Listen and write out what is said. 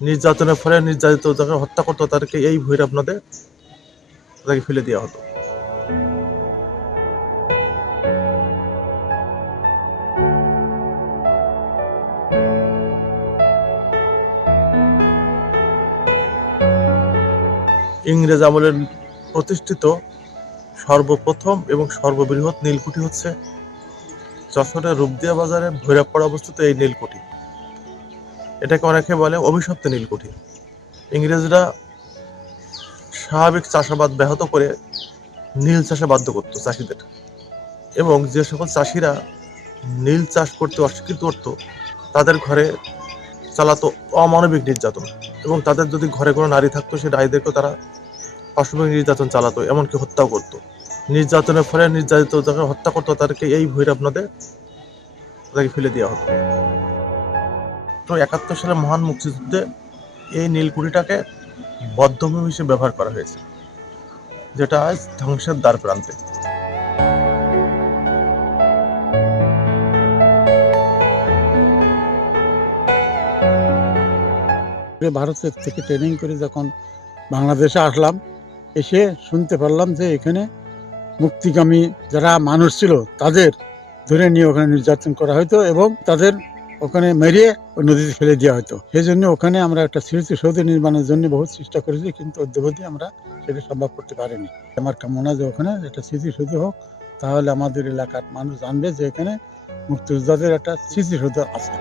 নির্যাতনের ফলে নির্যাতিত যাকে হত্যা করতো তাদেরকে এই ভৈরব নদে তাদেরকে ফেলে দেওয়া হতো। ইংরেজ আমলের প্রতিষ্ঠিত সর্বপ্রথম এবং সর্ববৃহৎ নীলকুঠি হচ্ছে যশোরের রূপদিয়া বাজারে ভৈরবপাড়া অবস্থিত এই নীলকুঠি। এটাকে অনেকে বলে অভিশপ্ত নীলকুঠি। ইংরেজরা স্বাভাবিক চাষাবাদ ব্যাহত করে নীল চাষে বাধ্য করত চাষিদের, এবং যে সকল চাষিরা নীল চাষ করতে অস্বীকৃতি করত তাদের ঘরে চালাতো অমানবিক নির্যাতন, এবং তাদের যদি ঘরে কোনো নারী থাকতো সেই নারীদেরকেও তারা পাশবিক নির্যাতন চালাতো, এমনকি হত্যাও করত। নির্যাতনের ফলে নির্যাতিত যাকে হত্যা করতো তাদেরকে এই ভৈরব নদে তাদেরকে ফেলে দেওয়া হতো। 1971 সালে মহান মুক্তিযুদ্ধে এই নীলকুঠিটাকে বধ্যভূমি হিসেবে ব্যবহার করা হয়েছে, যেটা আজ ধ্বংসের দ্বার প্রান্তে। ভারত থেকে ট্রেনিং করে যখন বাংলাদেশে আসলাম, এসে শুনতে পারলাম যে এখানে মুক্তিগামী যারা মানুষ ছিল তাদের ধরে নিয়ে ওখানে নির্যাতন করা হতো এবং তাদের ওখানে মেরিয়ে ওই নদীতে ফেলে দেওয়া হতো। সেই জন্য ওখানে আমরা একটা স্মৃতিসৌধ নির্মাণের জন্য বহুত চেষ্টা করেছি, কিন্তু অদ্যাবধি আমরা সেটা সম্ভব করতে পারিনি। আমার কামনা যে ওখানে একটা স্মৃতিসৌধ হোক, তাহলে আমাদের এলাকার মানুষ জানবে যে এখানে মুক্তিযোদ্ধাদের একটা স্মৃতিসৌধ আছে।